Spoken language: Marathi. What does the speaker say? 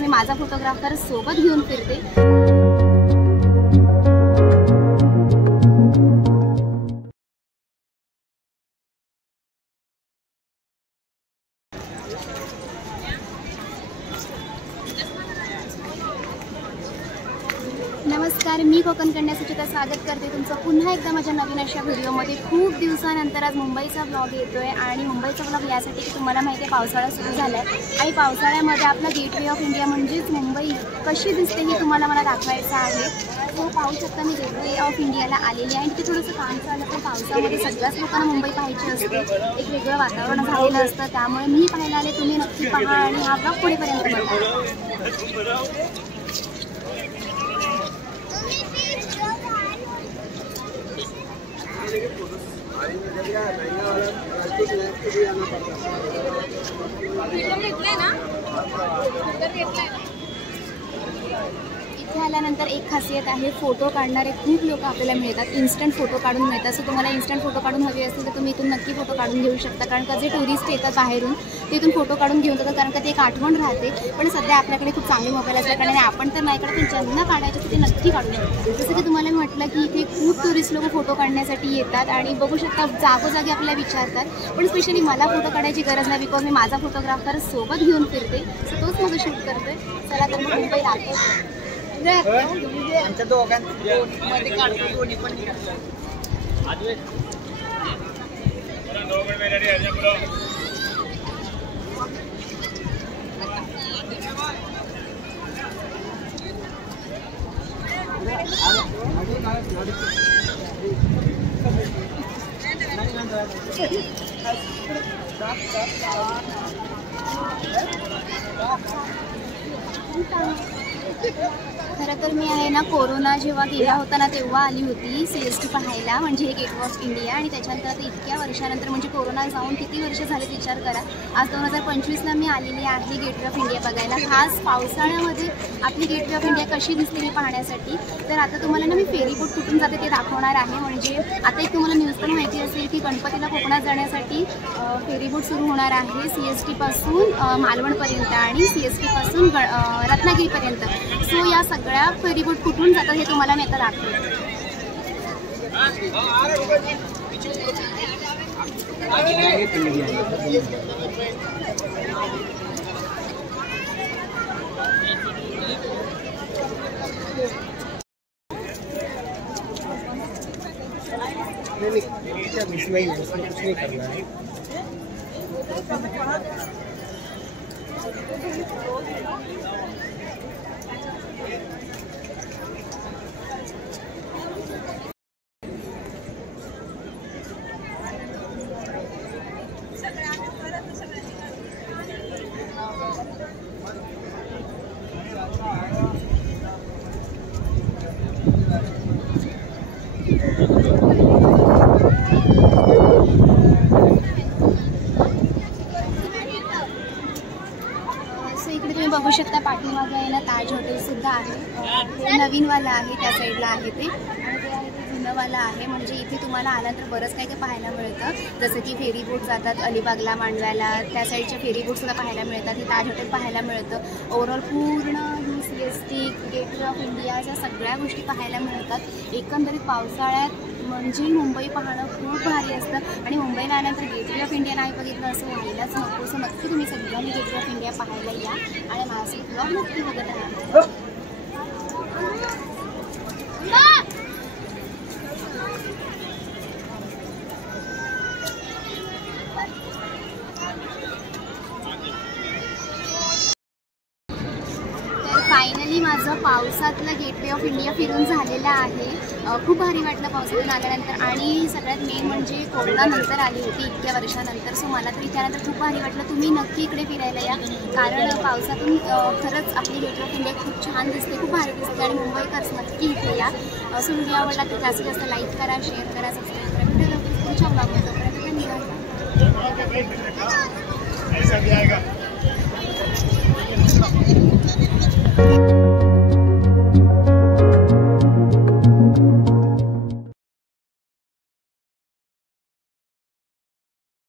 मी माझा फोटोग्राफर सोबत घेऊन फिरते। नमस्कार, मी कोकण कन्या सुचिता स्वागत करते तुमचं पुन्हा एकदा माझ्या नवीन अशा व्हिडिओमध्ये। खूप दिवसानंतर आज मुंबईचा व्लॉग येतोय आणि मुंबईचा व्लॉग यासाठी की तुम्हाला माहिती आहे पावसाळा सुरू झाला आहे आणि पावसाळ्यामध्ये आपला गेटवे ऑफ इंडिया म्हणजेच मुंबई कशी दिसते हे तुम्हाला मला दाखवायचं आहे। तो पाहू शकता मी गेटवे ऑफ इंडियाला आलेली आहे आणि तिथे थोडंसं काम चाललं तर पावसामध्ये सगळ्याच लोकांना मुंबई पाहायची असते, एक वेगळं वातावरण झालेलं असतं, त्यामुळे मी पाहायला आले। तुम्ही नक्की पहा आणि हा व्लॉग पुढेपर्यंत बघा। इथे आल्यानंतर एक खासियत आहे, फोटो काढणारे खूप लोक आपल्याला मिळतात, इन्स्टंट फोटो काढून मिळतात। सो तुम्हाला इन्स्टंट फोटो काढून हवी असेल तर तुम्ही इथून नक्की फोटो काढून घेऊ शकता, कारण का जे टुरिस्ट येतात बाहेरून ते इथून फोटो काढून घेऊन जातात, कारण का ते एक आठवण राहते। पण सध्या आपल्याकडे खूप चांगले मोबाईल असल्याकारणे आपण तर नाही काढत, पण ज्यांना काढायचे ते नक्की काढू शकतात। जसं की तुम्हाला म्हटलं की इथे खूप टुरिस्ट लोक फोटो काढण्यासाठी येतात आणि बघू शकता जागोजागी आपल्याला विचारतात, पण स्पेशली मला फोटो काढायची गरज नाही, बिकॉज मी माझा फोटोग्राफर सोबत घेऊन फिरते। सो तोच माझं शूट करते। चला तर मग मुंबई दाखवते। आमच्या दोघांमध्ये काढतो, दोन्ही पण खरं तर मी आहे ना, कोरोना जेव्हा गेला होता ना तेव्हा आली होती CST पाहायला, म्हणजे हे गेटवे ऑफ इंडिया। आणि त्याच्यानंतर आता इतक्या वर्षानंतर, म्हणजे कोरोना जाऊन किती वर्ष झाले विचार करा, आज 2025ला मी आलेली आहे गेटवे ऑफ इंडिया बघायला, खास पावसाळ्यामध्ये आपली गेटवे ऑफ इंडिया कशी दिसते हे पाहण्यासाठी। तर आता तुम्हाला ना मी फेरीबोट कुठून जाते ते दाखवणार आहे। म्हणजे आता एक तुम्हाला न्यूज पण माहिती असेल की गणपतीला कोकणात जाण्यासाठी फेरीबोट सुरू होणार आहे, CST पासून मालवणपर्यंत आणि CST पासून रत्नागिरीपर्यंत। सो या सगळ्या फेरीबोट कुठून जातात हे तुम्हाला मी आता दाखवते। कुछ नहीं करना है। बघू शकता पाठीमागे आहे ना ताज हॉटेल सुद्धा आहे, नवीनवाला आहे, त्या साईडला आहे ते, आणि ते आहे ते जुनंवाला आहे। म्हणजे इथे तुम्हाला आल्यानंतर बरंच काही पाहायला मिळतं, जसं की फेरीबोट जातात अलिबागला, मांडव्याला, त्या साईडच्या फेरीबोट सुद्धा पाहायला मिळतात, हे ताज हॉटेल पाहायला मिळतं। ओव्हरऑल पूर्ण ही CST गेटवे ऑफ इंडिया या सगळ्या गोष्टी पाहायला मिळतात। एकंदरीत पावसाळ्यात म्हणजे मुंबई पाहणं खूप भारी असतं आणि मुंबईला आल्यानंतर गेटवे ऑफ इंडिया नाही बघितलं असं व्हायलाच नको। सो नक्की तुम्ही सगळ्यांनी गेटवे ऑफ इंडिया पाहायला या आणि माझे ब्लॉग नक्की बघत राहा। फायनली माझं पावसातलं गेटवे ऑफ इंडिया फिरून झालेलं आहे। खूप भारी वाटलं पावसातून आल्यानंतर आणि सगळ्यात मेन म्हणजे कोरोनानंतर आली होती इतक्या वर्षानंतर। सो मला तर त्यानंतर खूप भारी वाटलं। तुम्ही नक्की इकडे फिरायला या, कारण पावसातून खरंच आपली गेटवे ऑफ इंडिया खूप छान दिसते, खूप भारी दिसते आणि मुंबईकर्स नक्की इथे या। सो व्हिडिओ आवडला तर जास्तीत जास्त लाईक करा, शेअर करा, सबस्क्राईब करा। भेटूया लवकर पुढच्या व्लॉगमध्ये, तोपर्यंत धन्यवाद।